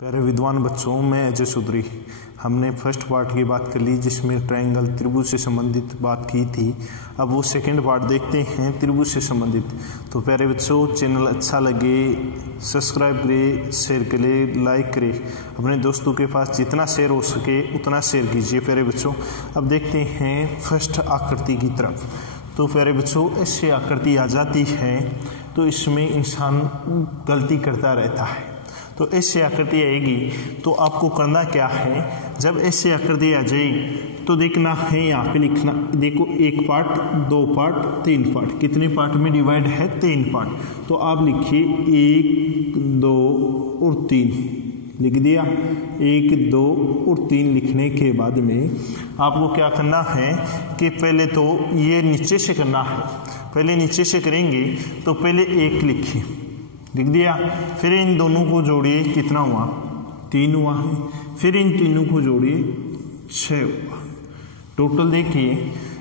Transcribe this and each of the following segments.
प्यारे विद्वान बच्चों, मैं अजय चौधरी। हमने फर्स्ट पार्ट की बात कर ली जिसमें ट्रायंगल त्रिभुज से संबंधित बात की थी। अब वो सेकंड पार्ट देखते हैं त्रिभुज से संबंधित। तो प्यारे बच्चों, चैनल अच्छा लगे सब्सक्राइब करें, शेयर करें, लाइक करें, अपने दोस्तों के पास जितना शेयर हो सके उतना शेयर कीजिए। प्यारे बच्चों, अब देखते हैं फर्स्ट आकृति की तरफ। तो प्यारे बच्चों, ऐसी आकृति आ जाती है तो इसमें इंसान गलती करता रहता है। तो ऐसी आकृति आएगी तो आपको करना क्या है, जब ऐसी आकृति आ जाएगी तो देखना है, यहाँ पे लिखना, देखो एक पार्ट, दो पार्ट, तीन पार्ट, कितने पार्ट में डिवाइड है? तीन पार्ट। तो आप लिखिए 1, 2 और 3 लिख दिया। 1, 2 और 3 लिखने के बाद में आपको क्या करना है कि पहले तो ये नीचे से करना है। पहले नीचे से करेंगे तो पहले 1 लिखिए, लिख दिया। फिर इन दोनों को जोड़िए, कितना हुआ? 3 हुआ है। फिर इन तीनों को जोड़िए, 6 हुआ। टोटल देखिए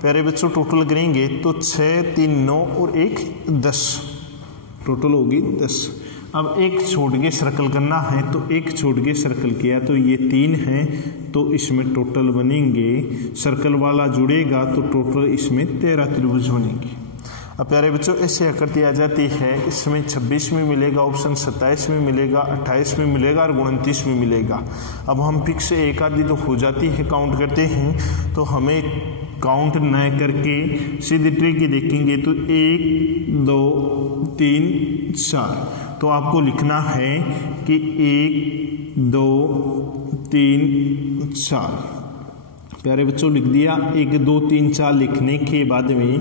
प्यारे बच्चों, टोटल करेंगे तो 6, 3, 9 और 1 10, टोटल होगी 10। अब एक छोड़ के सर्कल करना है तो एक छोड़ के सर्कल किया तो ये 3 है, तो इसमें टोटल बनेंगे, सर्कल वाला जुड़ेगा तो टोटल इसमें 13 त्रिभुज बनेंगे। अब प्यारे बच्चों, ऐसी आकृति आ जाती है, इसमें 26 में मिलेगा ऑप्शन, 27 में मिलेगा, 28 में मिलेगा और 29 में मिलेगा। अब हम पिक से एक आधी तो हो जाती है, काउंट करते हैं तो हमें काउंट न करके सीधी ट्रिक देखेंगे तो 1, 2, 3, 4। तो आपको लिखना है कि 1, 2, 3, 4। प्यारे बच्चों लिख दिया। 1, 2, 3, 4 लिखने के बाद में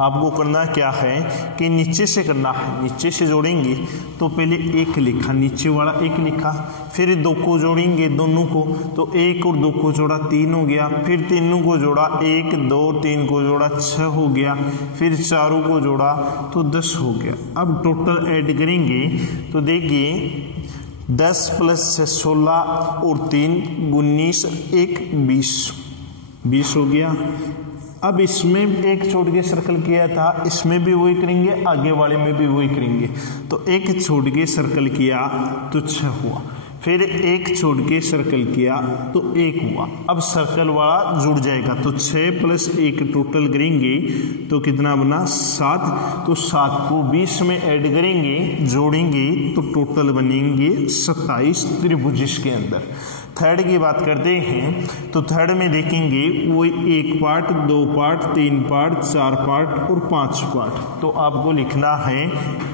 आपको करना क्या है कि नीचे से करना है। नीचे से जोड़ेंगे तो पहले 1 लिखा, नीचे वाला 1 लिखा, फिर 2 को जोड़ेंगे दोनों को, तो 1 और 2 को जोड़ा 3 हो गया। फिर तीनों को जोड़ा, 1, 2, 3 को जोड़ा 6 हो गया। फिर चारों को जोड़ा तो 10 हो गया। अब टोटल ऐड करेंगे तो देखिए 10 + 6 16 और 3 19, 1 20 हो गया। अब इसमें एक छोड़ के सर्कल किया था, इसमें भी वही करेंगे, आगे वाले में भी वही करेंगे। तो एक छोड़ के सर्कल किया तो 6 हुआ, फिर एक छोड़ के सर्कल किया तो 1 हुआ। अब सर्कल वाला जुड़ जाएगा तो 6 + 1 टोटल करेंगे तो कितना बना? 7। तो 7 को 20 में ऐड करेंगे, जोड़ेंगे तो टोटल बनेंगे 27 त्रिभुज इसके अंदर। थर्ड की बात करते हैं तो थर्ड में देखेंगे वो 1 पार्ट, 2 पार्ट, 3 पार्ट, 4 पार्ट और 5 पार्ट। तो आपको लिखना है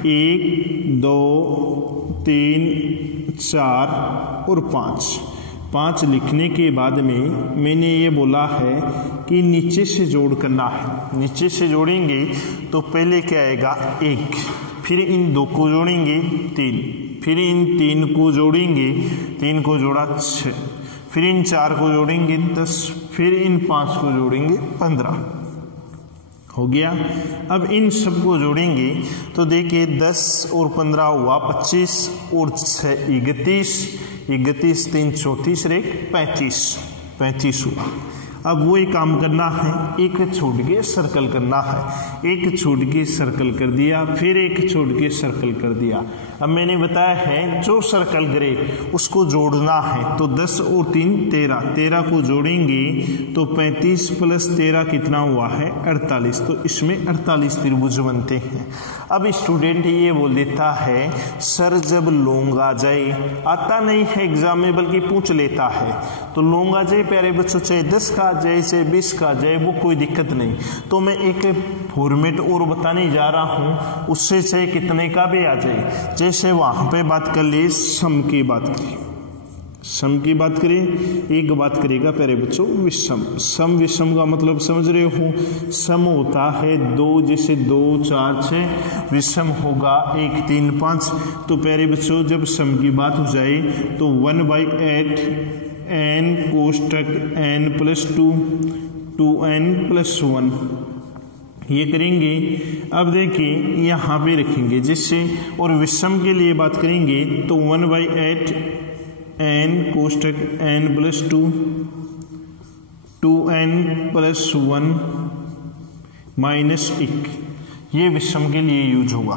1, 2, 3, 4 और 5 लिखने के बाद में मैंने ये बोला है कि नीचे से जोड़ करना है। नीचे से जोड़ेंगे तो पहले क्या आएगा? 1, फिर इन 2 को जोड़ेंगे 3, फिर इन 3 को जोड़ेंगे, 3 को जोड़ा 6, फिर इन 4 को जोड़ेंगे 10, फिर इन 5 को जोड़ेंगे 15 हो गया। अब इन सबको जोड़ेंगे तो देखिए 10 और 15 हुआ 25 और 6 31, 31 3 34 और 1 35 हुआ। अब वही काम करना है, एक छोड़ के सर्कल करना है। एक छोड़ के सर्कल कर दिया, फिर एक छोड़ के सर्कल कर दिया। अब मैंने बताया है जो सर्कल करे उसको जोड़ना है। तो 10 और 3 13 को जोड़ेंगे तो 35 + 13 कितना हुआ है? 48। तो इसमें 48 त्रिभुज बनते हैं। अब स्टूडेंट ये बोल देता है सर जब लॉन्ग आ जाए, आता नहीं है एग्जाम में बल्कि पूछ लेता है, तो लॉन्ग आ जाए प्यारे बच्चों, चाहे 10 का जाए चाहे 20 का जाए, वो कोई दिक्कत नहीं। तो मैं एक फॉर्मेट और बताने जा रहा हूँ, उससे चाहे कितने का भी आ जाए। जैसे वहाँ पे बात कर ले, सम की बात करें, सम की बात करें, एक बात करेगा प्यारे बच्चों विषम। सम विषम का मतलब समझ रहे हो? सम होता है 2, जैसे 2 4 6, विषम होगा 1 3 5। तो प्यारे बच्चों, जब सम की बात हो जाए तो 1/8 n कोष्टक n + 2 2n + 1 ये करेंगे। अब देखिए यहाँ पे रखेंगे जिससे, और विषम के लिए बात करेंगे तो 1/8 n कोष्टक n + 2 2n + 1 - 1 ये विषम के लिए यूज होगा।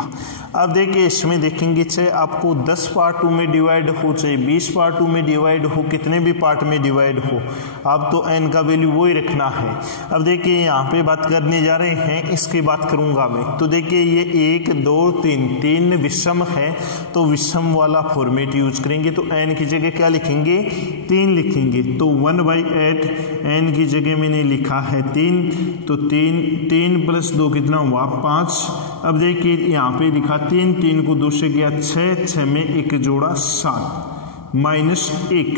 अब देखिए इसमें देखेंगे चाहे आपको 10 पार्टों में डिवाइड हो, चाहे 20 पार्टों में डिवाइड हो, कितने भी पार्ट में डिवाइड हो, आप तो n का वैल्यू वही रखना है। अब देखिए यहाँ पे बात करने जा रहे हैं, इसकी बात करूंगा मैं। तो देखिए ये 1 2 3 3 विषम है, तो विषम वाला फॉर्मेट यूज करेंगे। तो n की जगह क्या लिखेंगे? 3 लिखेंगे। तो 1/8 n की जगह मैंने लिखा है 3, तो 3 + 2 कितना हुआ? 5। अब देखिए यहाँ पे लिखा 3 को 2 से किया 6, 6 में 1 जोड़ा 7 -1।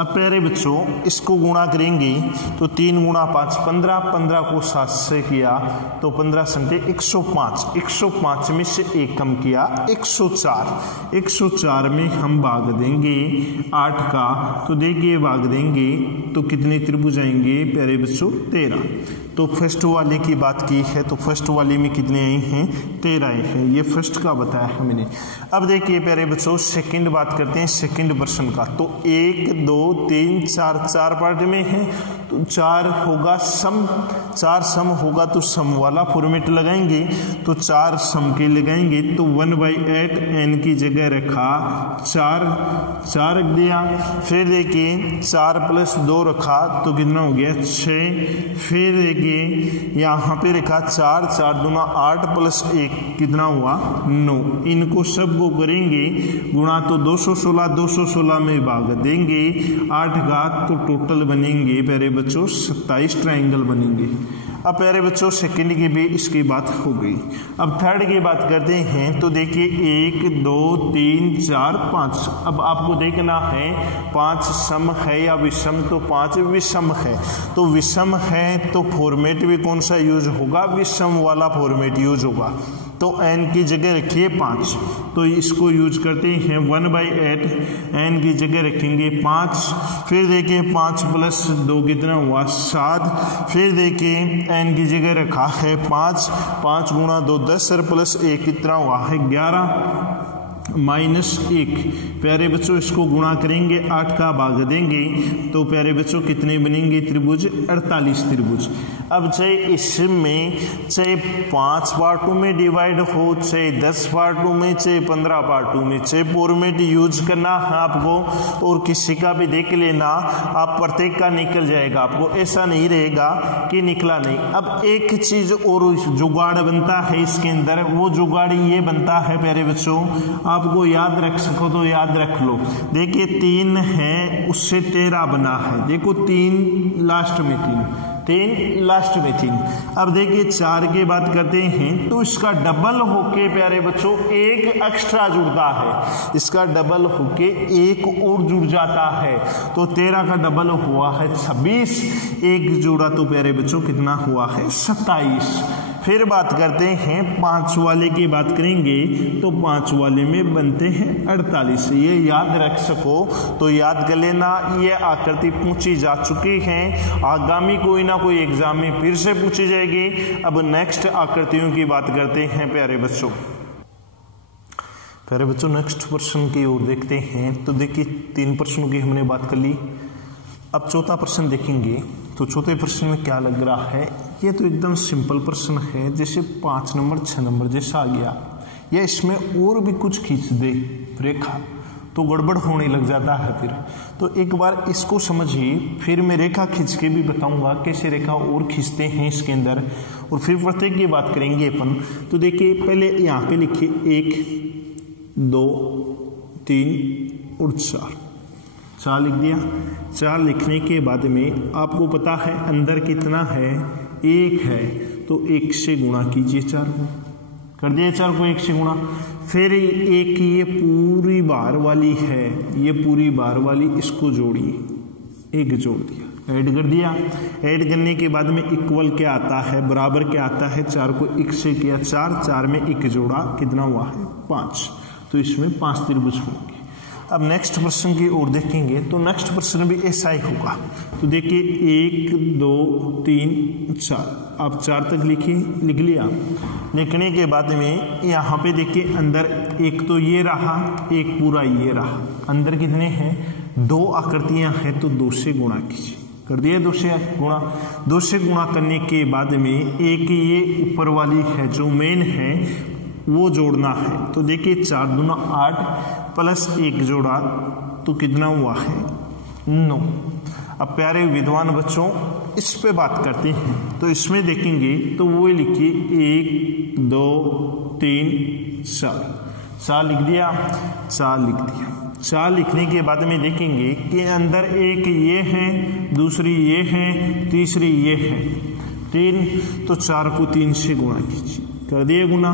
अब प्यारे बच्चों इसको गुणा करेंगे तो 3 × 5 15, 15 को 7 से किया तो 15 संटे 105, 105 में से 1 कम किया 104, 104 में हम भाग देंगे 8 का, तो देखिए भाग देंगे तो कितने त्रिभुज आएंगे प्यारे बच्चों? 13। तो फर्स्ट वाले की बात की है तो फर्स्ट वाले में कितने आए हैं? 13 आए हैं। ये फर्स्ट का बताया है मैंने। अब देखिए प्यारे बच्चों सेकंड बात करते हैं, सेकंड पर्सन का। तो 1 2 3 4 4 पार्ट में है, तो 4 होगा सम, 4 सम होगा तो सम वाला फॉर्मेट लगाएंगे। तो 4 सम के लगाएंगे तो 1/8 n की जगह रखा 4 रख दिया। फिर देखिए 4 + 2 रखा तो कितना हो गया? 6। फिर देखिए यहाँ पे रखा 4 दूना 8 + 1 कितना हुआ? 9। इनको सब को करेंगे गुणा तो 216 में भाग देंगे 8 का, तो टोटल बनेंगे प्यारे बच्चों 27 ट्रायंगल बनेंगे। अब प्यारे बच्चों सेकंड की भी इसकी बात हो गई। अब थर्ड की बात करते हैं। तो देखिए 1 2 3 4 5। अब आपको देखना है 5 सम है या विषम, तो 5 विषम है। तो विषम है तो फॉर्मेट भी कौन सा यूज होगा? विषम वाला फॉर्मेट यूज होगा। तो n की जगह रखिए 5, तो इसको यूज करते हैं 1/8 n की जगह रखेंगे 5। फिर देखिए 5 + 2 कितना हुआ? 7। फिर देखिए n की जगह रखा है 5 × 2 10 + 1 कितना हुआ है? 11 -1। प्यारे बच्चों इसको गुणा करेंगे 8 का भाग देंगे तो प्यारे बच्चों कितने बनेंगे त्रिभुज? 48 त्रिभुज। अब चाहे इसमें चाहे 5 पार्टों में डिवाइड हो, चाहे 10 पार्टों में, चाहे 15 पार्टों में, चाहे फॉर्मेट यूज करना है आपको, और किसी का भी देख लेना, आप प्रत्येक का निकल जाएगा। आपको ऐसा नहीं रहेगा कि निकला नहीं। अब एक चीज और जुगाड़ बनता है इसके अंदर, वो जुगाड़ ये बनता है प्यारे बच्चों, आपको याद रख सको तो याद रख लो। देखिए 3 है, उससे 13 बना है। देखो 3 लास्ट में 3 लास्ट में 3। अब देखिए 4 की बात करते हैं तो इसका डबल होके प्यारे बच्चों 1 एक्स्ट्रा जुड़ता है, इसका डबल होके 1 और जुड़ जाता है। तो 13 का डबल हुआ है 26, 1 जुड़ा तो प्यारे बच्चों कितना हुआ है? 27। फिर बात करते हैं 5 वाले की बात करेंगे तो 5 वाले में बनते हैं 48। ये याद रख सको तो याद कर लेना। ये आकृति पूछी जा चुकी है, आगामी कोई ना कोई एग्जाम में फिर से पूछी जाएगी। अब नेक्स्ट आकृतियों की बात करते हैं प्यारे बच्चों। नेक्स्ट प्रश्न की ओर देखते हैं। तो देखिए 3 प्रश्नों की हमने बात कर ली। अब चौथा प्रश्न देखेंगे तो चौथे प्रश्न में क्या लग रहा है? ये तो एकदम सिंपल प्रश्न है, जैसे 5 नंबर 6 नंबर जैसा आ गया, या इसमें और भी कुछ खींच दे रेखा तो गड़बड़ होने लग जाता है। फिर तो एक बार इसको समझिए, फिर मैं रेखा खींच के भी बताऊंगा कैसे रेखा और खींचते हैं इसके अंदर, और फिर प्रत्येक की बात करेंगे अपन। तो देखिए पहले यहाँ पे लिखिए 1 2 3 और 4 लिख दिया। 4 लिखने के बाद में आपको पता है अंदर कितना है? 1 है, तो 1 से गुणा कीजिए 4 को, कर दिया 4 को 1 से गुणा। फिर 1 ये पूरी बार वाली है, ये पूरी बार वाली, इसको जोड़िए, 1 जोड़ दिया, ऐड कर दिया। ऐड करने के बाद में इक्वल क्या आता है? बराबर क्या आता है? 4 को 1 से किया 4 में 1 जोड़ा, कितना हुआ है? 5। तो इसमें 5 त्रिभुज होंगे। अब नेक्स्ट प्रश्न की ओर देखेंगे तो नेक्स्ट प्रश्न भी ऐसा ही होगा। तो देखिए 1 2 3 4, आप 4 तक लिख लिया। लिखने के बाद में यहाँ पे देखिए अंदर एक तो ये रहा, एक पूरा ये रहा। अंदर कितने हैं? 2 आकृतियां हैं, तो 2 से गुणा कीजिए, कर दिया 2 से गुणा। 2 से गुणा करने के बाद में एक ये ऊपर वाली है जो मेन है, वो जोड़ना है। तो देखिए 4 दूना 8 प्लस 1 जोड़ा तो कितना हुआ है 9। अब प्यारे विद्वान बच्चों इस पे बात करते हैं। तो इसमें देखेंगे तो वो लिखिए 1 2 3 4, 4 लिख दिया, 4 लिख दिया। 4 लिखने के बाद में देखेंगे कि अंदर एक ये है, दूसरी ये है, तीसरी ये है 3, तो 4 को 3 से गुणा कीजिए, कर दिए गुना।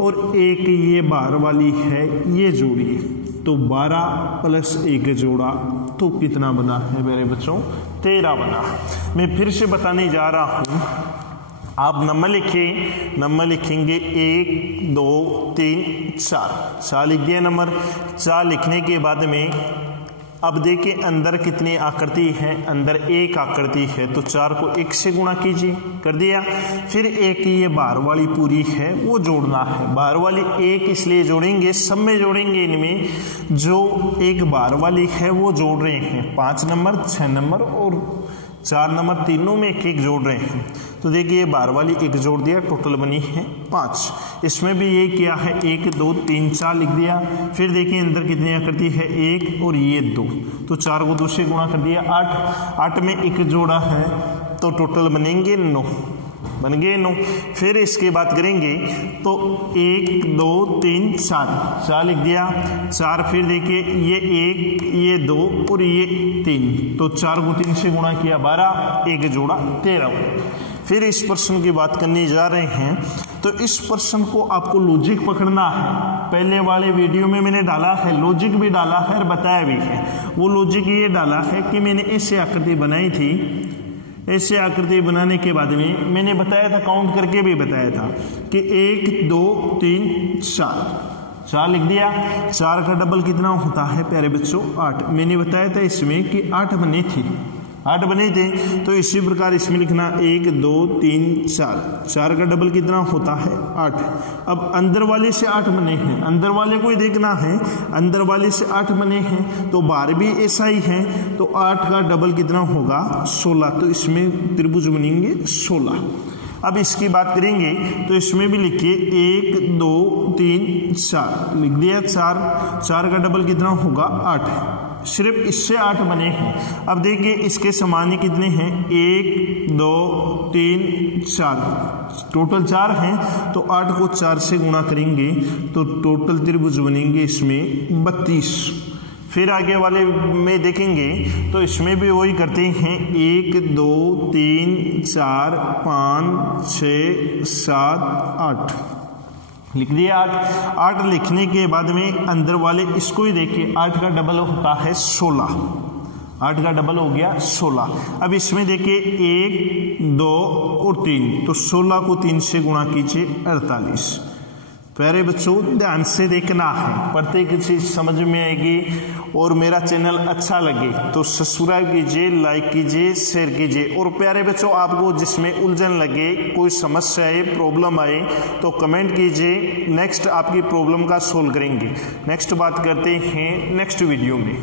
और एक ये बाहर वाली है ये जोड़िए, तो 12 प्लस 1 जोड़ा तो कितना बना है मेरे बच्चों 13 बना। मैं फिर से बताने जा रहा हूं, आप नंबर लिखिए, नंबर लिखेंगे 1 2 3 4, 4 लिख दिया नंबर। 4 लिखने के बाद में अब देखिए अंदर कितनी आकृति है, अंदर एक आकृति है, तो 4 को 1 से गुणा कीजिए, कर दिया। फिर एक ये बाहर वाली पूरी है वो जोड़ना है, बाहर वाली 1 इसलिए जोड़ेंगे, सब में जोड़ेंगे, इनमें जो एक बाहर वाली है वो जोड़ रहे हैं 5 नंबर 6 नंबर और 4 नंबर, तीनों में 1 1 जोड़ रहे हैं। तो देखिए बाहर वाली 1 जोड़ दिया, टोटल बनी है 5। इसमें भी ये क्या है 1 2 3 4 लिख दिया। फिर देखिए अंदर कितनी आकृति है 1 और ये 2, तो 4 को 2 से गुणा कर दिया 8, 8 में 1 जोड़ा है तो टोटल बनेंगे 9, बन गए 9। फिर इसके बाद करेंगे तो 1 2 3 4, 4 लिख दिया, 4। फिर देखिए ये 1 ये 2 और ये 3, तो 4 को 3 से गुणा किया 12, 1 जोड़ा 13। फिर इस प्रश्न की बात करने जा रहे हैं। तो इस प्रश्न को आपको लॉजिक पकड़ना है, पहले वाले वीडियो में मैंने डाला है, लॉजिक भी डाला है और बताया भी है। वो लॉजिक ये डाला है कि मैंने ऐसे आकृति बनाई थी, ऐसे आकृति बनाने के बाद में मैंने बताया था, काउंट करके भी बताया था कि 1 2 3 4, 4 लिख दिया। 4 का डबल कितना होता है प्यारे बच्चों 8। मैंने बताया था इसमें कि 8 बने थे, 8 बने थे, तो इसी प्रकार इसमें लिखना 1 2 3 4, 4 का डबल कितना होता है 8। अब अंदर वाले से 8 बने हैं, अंदर वाले को ही देखना है, अंदर वाले से 8 बने हैं तो बाहर भी ऐसा ही है, तो 8 का डबल कितना होगा 16, तो इसमें त्रिभुज बनेंगे 16। अब इसकी बात करेंगे तो इसमें भी लिखिए 1 2 3 4 लिख दिया, 4 का डबल कितना होगा 8, सिर्फ इससे 8 बने हैं। अब देखिए इसके सामान्य कितने हैं 1 2 3 4, टोटल 4 हैं, तो 8 को 4 से गुणा करेंगे तो टोटल त्रिभुज बनेंगे इसमें 32। फिर आगे वाले में देखेंगे तो इसमें भी वही करते हैं 1 2 3 4 5 6 7 8 लिख दिया 8 लिखने के बाद में अंदर वाले इसको ही देखिए 8 का डबल होता है 16, 8 का डबल हो गया 16। अब इसमें देखिए 1 2 और 3, तो 16 को 3 से गुणा कीजिए 48। प्यारे बच्चों ध्यान से देखना है, प्रत्येक चीज समझ में आएगी। और मेरा चैनल अच्छा लगे तो सब्सक्राइब कीजिए, लाइक कीजिए, शेयर कीजिए। और प्यारे बच्चों आपको जिसमें उलझन लगे, कोई समस्या आए, प्रॉब्लम आए तो कमेंट कीजिए, नेक्स्ट आपकी प्रॉब्लम का सोल्व करेंगे। नेक्स्ट बात करते हैं नेक्स्ट वीडियो में।